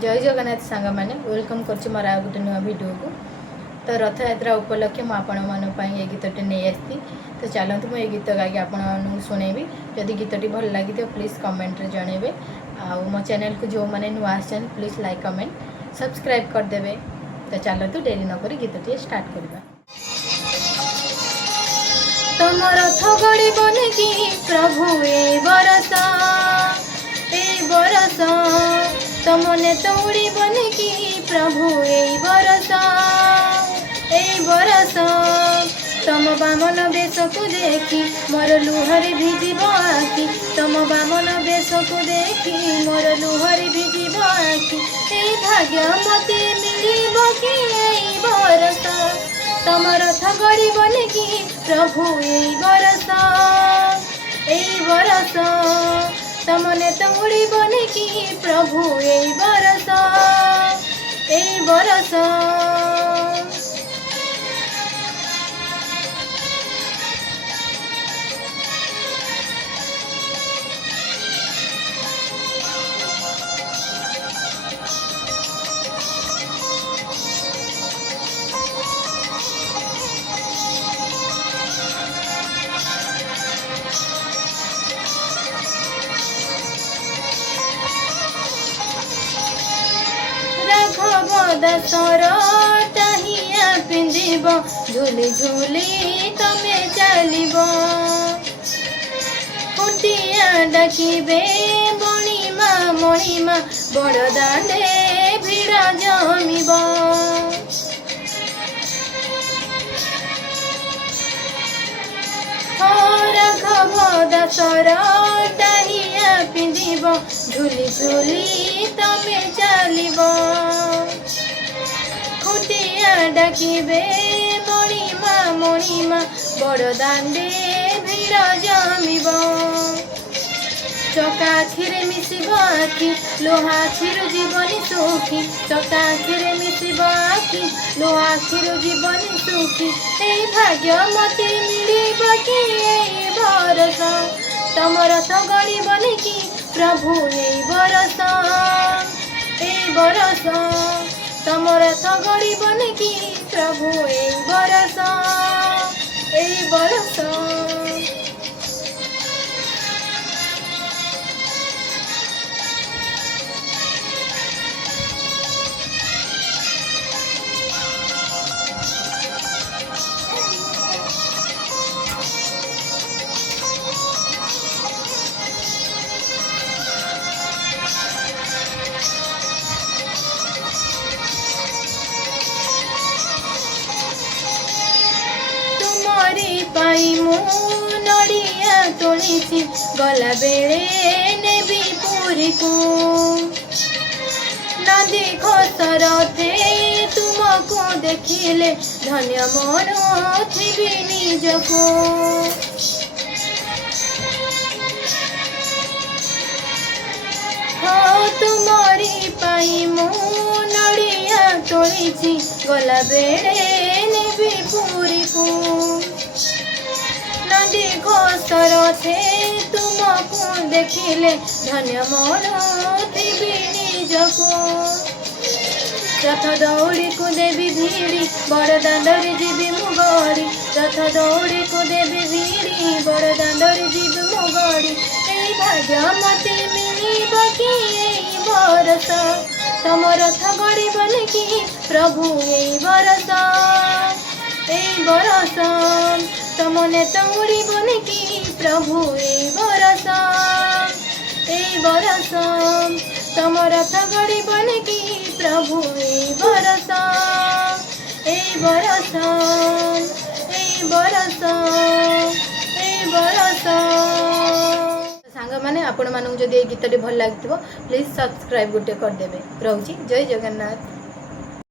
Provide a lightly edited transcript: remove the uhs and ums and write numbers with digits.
जय जगन्नाथ सांग मैंने वेलकम कर मोर आ गोटे नुआ भिड को। तो रथ यात्रा उपलक्षे मुझे ये गीतटी नहीं आसी। तो चलते मुझे गीत गाई आपको शुणेबी। जदि गीतटी भल लगी तो प्लीज़ कमेंट जनइबे। आ मो चैनल को जो मैंने नुआ आसान प्लीज़ लाइक कमेंट सब्सक्राइब करदे। तो चलते डेरी नक गीतटी स्टार्ट करवा। तुम रथ गड़ी बन की प्रभु ए बरसा तमने तौड़ी बन की प्रभु ए बरसा तम बामन बेश को देखी मोर लुहरी भिजिब आखि। तम बामन बेश को देखी मोर लुहरी भिजिब आखि। ए भाग्य मते मिलिब कि ए बरसा तम रथ गड़ी बन की प्रभु ए बरसा तमने तौड़ी बन की प्रभु ए बरसा। दशर टाहिया पिंधिब झुली झुली तमे चलिब। खुटिया डाकिबे बणिमा मणिमा बड़ दांडे भिड़ा जमिब। राघव दशर टाहिया पिंधिब झुली झुली तमे चलिब। खुटिया डाकिबे मणिमा मणिमा बड़ दांडे भिड़ जमिब। चका आखिरे मिसिब आखि लोहा आखिरु जीवनी सुखी। चका आखिरे मिसिब आखि लोहा आखिरु जीवनी सुखी। ए भाग्य मते मिलिब कि ए बरसा तम रथ गड़ी बन की प्रभु ए बरसा तम रथ गड़ी बन की प्रभु ए बरसा। पाई मु नड़िया तोली गला बेले नेबी पुरी को नदी खसरथे तुमको देखिले धन्य मन थी निजको। तुमरी पाई मु नड़िया तोली गला बेले नेबी पुरी को नदी घोषरथे तुमको देखिले धन्य मन थी निजको। रथ दौड़ी को देवी भीड़ी बड़ दांडरे जीवी मु गड़ी। रथ दौड़ी को देवी भीड़ी बड़ दांडरे जीवी मु गड़ी। ए भाग्य मते मिलिब कि ए बरसा तम रथ गड़ी बन की प्रभु ए बरसा तमने तौड़ी बन की प्रभु ए बरसा तम रथ गड़ी बन की प्रभु ए बरसा सांग मैंने आपण मानू जदि ये गीतटी भल लगी प्लीज सब्सक्राइब गोटे करदे। रोची जय जगन्नाथ।